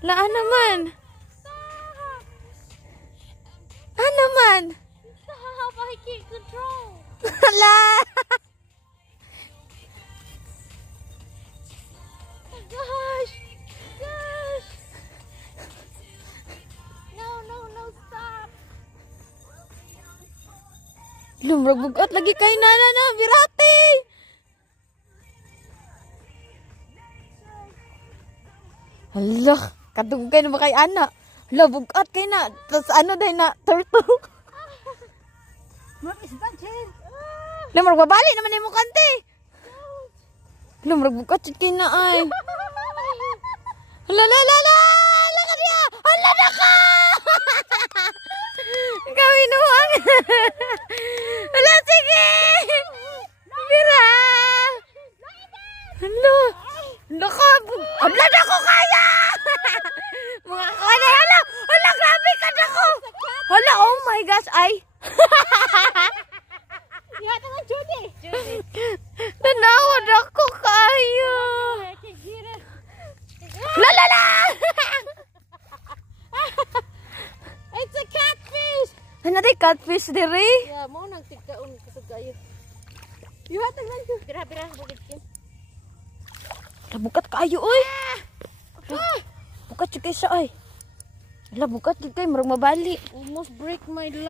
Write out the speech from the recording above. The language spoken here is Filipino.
Laan naman. Ano man? Stop! I can't control. Hala. Gosh! Gosh! No, stop! Lumrag bugat lagi kay nana na birate. Hala, kadugay na ba kay ana? Hala, bugat kay na. Tapos ano dahil na turtle. What is that, Jen? Lumrag babali naman yung kante. Lumrag bugat kay na ay. Hala, la la la. Hala ka niya. Hala na ka. Gawin nuwang. Hala, sige. Bira. Hala. Hala ka. Hala na ko kaya. Mga kawala. Hala. Hala, grabe ka na ko. Hala, oh my gosh. Ay. Yeah, naman, Judy. Nanawad ako kaya. I can get it. La la la. It's a catfish. Ano day catfish diri? Yeah, mo nang tigkaon kasag kayo. You have to run to. Bira, bukit kin. Bukat kayo oy. Bukat jud kay siya ay. Hala bukat jud kay murag mabali. Almost break my